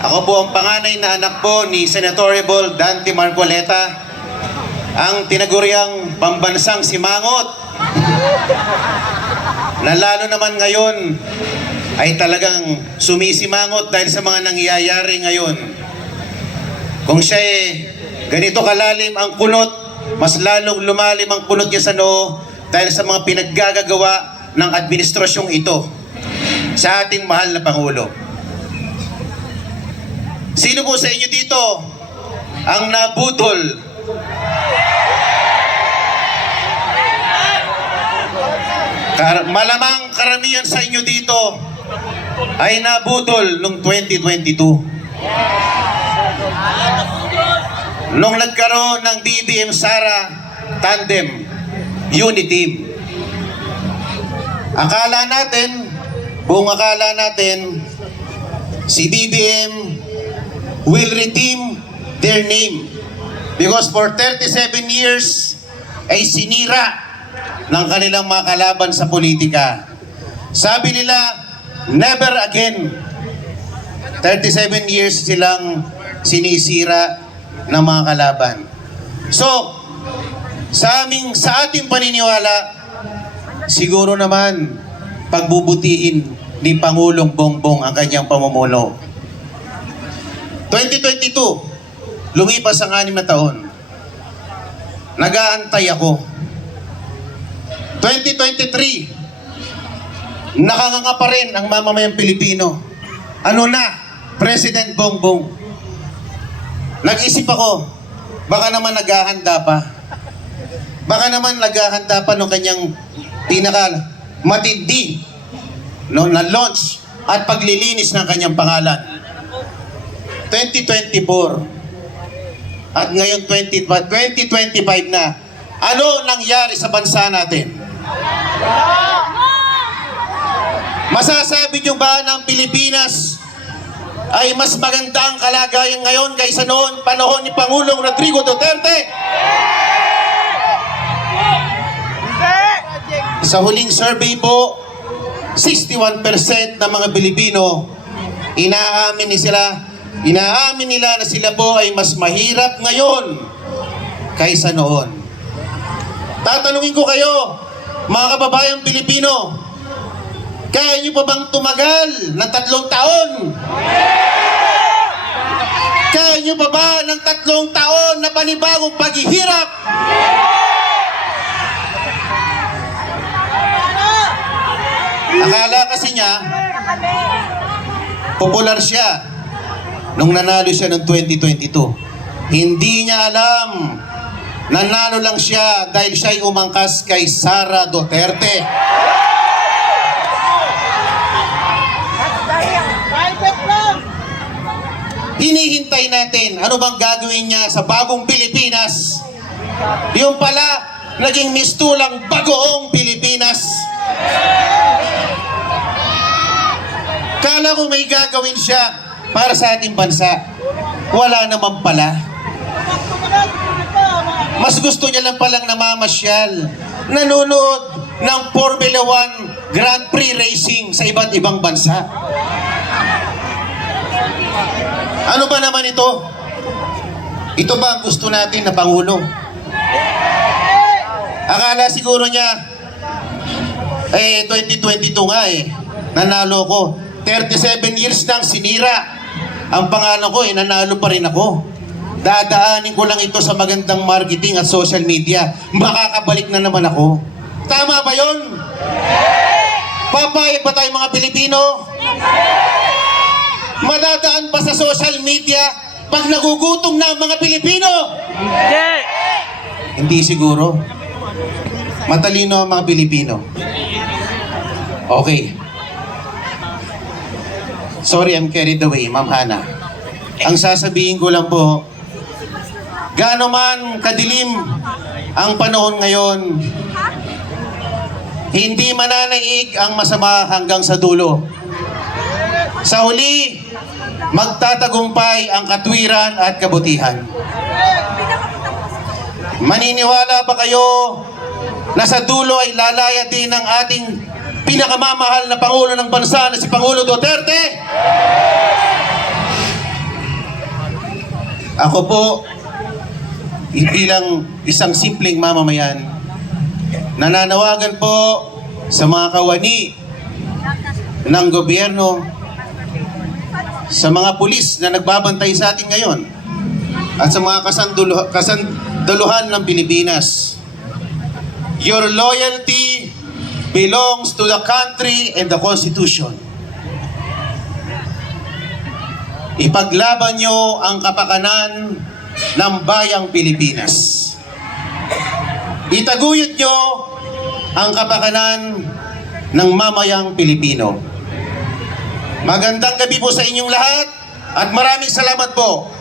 Ako po ang panganay na anak po ni Senatorable Dante Marcoleta, ang tinaguriang pambansang simangot, na lalo naman ngayon ay talagang sumisimangot dahil sa mga nangyayari ngayon. Kung siya ganito kalalim ang kunot, mas lalong lumalim ang kunot niya sa noo dahil sa mga pinaggagawa ng administrasyong ito sa ating mahal na Pangulo. Sino po sa inyo dito ang nabudol malamang karamihan sa inyo dito ay nabudol noong 2022 nung nagkaroon ng BBM Sara Tandem Unity. Akala natin, buong akala natin, si BBM will redeem their name because for 37 years ay sinira ng kanilang mga kalaban sa politika. Sabi nila, never again. 37 years silang sinisira ng mga kalaban. So, sa ating paniniwala, siguro naman pagbubutihin ni Pangulong Bongbong ang kanyang pamumuno. 2022, lumipas ang 6 na taon. Nag-aantay ako. 2023, nakanganga pa rin ang mamamayang Pilipino. Ano na, President Bongbong? Nag-isip ako, baka naman naghahanda pa. Baka naman naghahanda pa ng kanyang pinaka matindi na launch at paglilinis ng kanyang pangalan. 2024 at ngayon 2025 na. Ano nangyari sa bansa natin? Masasabi nyo ba ng Pilipinas ay mas maganda ang kalagayan ngayon kaysa noon panahon ni Pangulong Rodrigo Duterte? Sa huling survey po, 61% ng mga Pilipino inaamin nila na sila po ay mas mahirap ngayon kaysa noon. Tatanungin ko kayo, mga kababayang Pilipino, kaya nyo pa bang tumagal ng 3 taon? Kaya nyo pa ba ng 3 taon na panibagong paghihirap? Akala kasi niya, popular siya nung nanalo siya noong 2022. Hindi niya alam, nanalo lang siya dahil siya'y umangkas kay Sara Duterte. Hinihintay natin, ano bang gagawin niya sa bagong Pilipinas? Yung pala, naging mistulang bagoong Pilipinas. Kala ko may gagawin siya para sa ating bansa. Wala naman pala. Mas gusto niya lang palang namamasyal, nanonood ng Formula 1 Grand Prix racing sa iba't ibang bansa. Ano ba naman ito? Ito ba ang gusto natin na Pangulo? Akala siguro niya, 2022 nga nanalo ko. 37 years nang sinira ang pangalan ko, nanalo pa rin ako. Dadaanin ko lang ito sa magandang marketing at social media. Makakabalik na naman ako. Tama ba yun? Papayag ba tayo mga Pilipino? Madadaan pa sa social media pag nagugutom na ang mga Pilipino? Hindi siguro. Matalino ang mga Pilipino. Okay. Sorry, I'm carried away, Ma'am Hana. Ang sasabihin ko lang po, gaano man kadilim ang panahon ngayon, hindi mananaig ang masama hanggang sa dulo. Sa huli, magtatagumpay ang katwiran at kabutihan. Maniniwala ba kayo na sa dulo ay lalaya din ng ating pinakamamahal na Pangulo ng bansa na si Pangulo Duterte? Ako po, bilang isang simpleng mamamayan, nananawagan po sa mga kawani ng gobyerno, sa mga pulis na nagbabantay sa atin ngayon, at sa mga kasandaluhan ng Pilipinas. Your loyalty belongs to the country and the Constitution. Ipaglaban nyo ang kapakanan ng bayang Pilipinas. Itaguyod nyo ang kapakanan ng mamayang Pilipino. Magandang gabi po sa inyong lahat at maraming salamat po.